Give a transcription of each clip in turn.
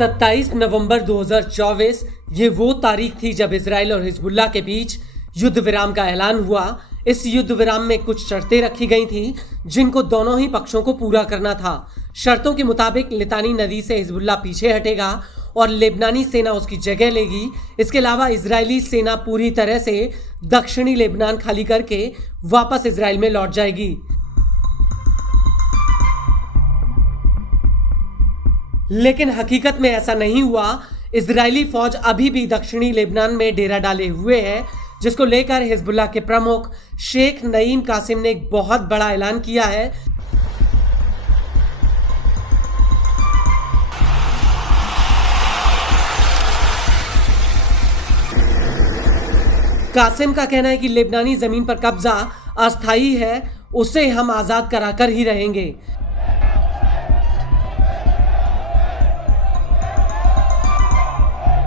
27 नवंबर 2024 ये वो तारीख थी जब इजराइल और हिजबुल्लाह के बीच युद्ध विराम का ऐलान हुआ। इस युद्ध विराम में कुछ शर्तें रखी गई थी जिनको दोनों ही पक्षों को पूरा करना था। शर्तों के मुताबिक लितानी नदी से हिजबुल्लाह पीछे हटेगा और लेबनानी सेना उसकी जगह लेगी। इसके अलावा इजरायली सेना पूरी तरह से दक्षिणी लेबनान खाली करके वापस इजराइल में लौट जाएगी। लेकिन हकीकत में ऐसा नहीं हुआ। इजरायली फौज अभी भी दक्षिणी लेबनान में डेरा डाले हुए है, जिसको लेकर हिजबुल्लाह के प्रमुख शेख नईम कासिम ने एक बहुत बड़ा ऐलान किया है। कासिम का कहना है कि लेबनानी जमीन पर कब्जा अस्थायी है, उसे हम आजाद कराकर ही रहेंगे।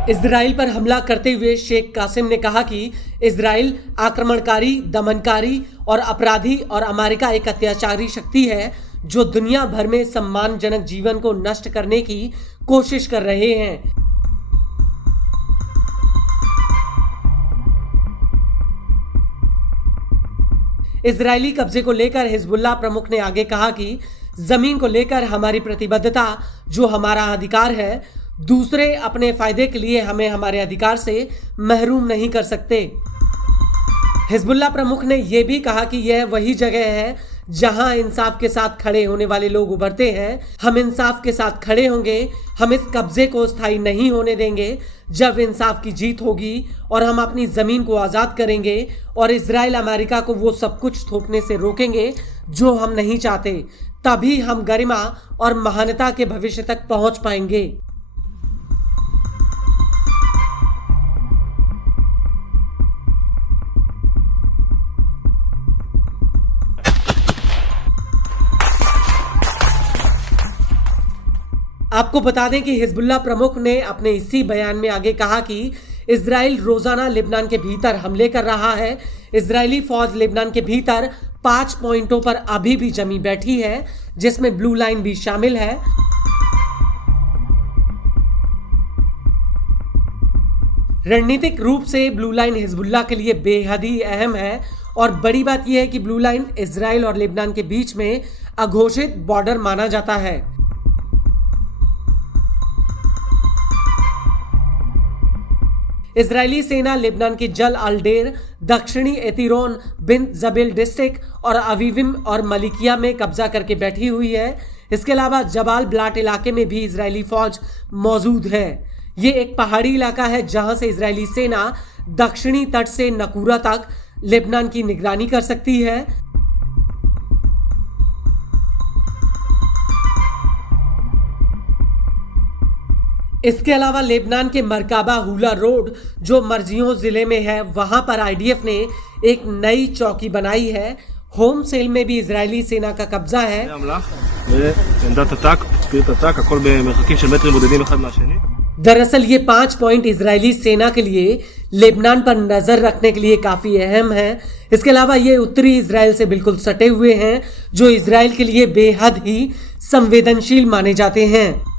इजराइल पर हमला करते हुए शेख कासिम ने कहा कि इजराइल आक्रमणकारी, दमनकारी और अपराधी और अमेरिका एक अत्याचारी शक्ति है जो दुनिया भर में सम्मानजनक जीवन को नष्ट करने की कोशिश कर रहे हैं। इजरायली कब्जे को लेकर हिजबुल्लाह प्रमुख ने आगे कहा कि जमीन को लेकर हमारी प्रतिबद्धता जो हमारा अधिकार है, दूसरे अपने फायदे के लिए हमें हमारे अधिकार से महरूम नहीं कर सकते। हिजबुल्लाह प्रमुख ने यह भी कहा कि यह वही जगह है जहां इंसाफ के साथ खड़े होने वाले लोग उभरते हैं। हम इंसाफ के साथ खड़े होंगे, हम इस कब्जे को स्थायी नहीं होने देंगे। जब इंसाफ की जीत होगी और हम अपनी जमीन को आजाद करेंगे और इजराइल अमेरिका को वो सब कुछ थोपने से रोकेंगे जो हम नहीं चाहते, तभी हम गरिमा और महानता के भविष्य तक पहुंच पाएंगे। आपको बता दें कि हिजबुल्लाह प्रमुख ने अपने इसी बयान में आगे कहा कि इजराइल रोजाना लेबनान के भीतर हमले कर रहा है। इजरायली फौज लेबनान के भीतर 5 पॉइंटों पर अभी भी जमी बैठी है, जिसमें ब्लू लाइन भी शामिल है। रणनीतिक रूप से ब्लू लाइन हिजबुल्लाह के लिए बेहद ही अहम है और बड़ी बात यह है कि ब्लू लाइन इजराइल और लेबनान के बीच में अघोषित बॉर्डर माना जाता है। इजरायली सेना लेबनान के जल अल-डेर, दक्षिणी एतिरोन, बिन जबेल डिस्ट्रिक्ट और अवीविम और मलिकिया में कब्जा करके बैठी हुई है। इसके अलावा जबाल ब्लाट इलाके में भी इजरायली फौज मौजूद है। ये एक पहाड़ी इलाका है जहां से इजरायली सेना दक्षिणी तट से नकूरा तक लेबनान की निगरानी कर सकती है। इसके अलावा लेबनान के मरकाबा हुला रोड जो मर्जियों जिले में है, वहां पर आईडीएफ ने एक नई चौकी बनाई है। होम सेल में भी इजरायली सेना का कब्जा है। दरअसल ये 5 पॉइंट इजरायली सेना के लिए लेबनान पर नजर रखने के लिए काफी अहम है। इसके अलावा ये उत्तरी इजराइल से बिल्कुल सटे हुए हैं जो इजराइल के लिए बेहद ही संवेदनशील माने जाते हैं।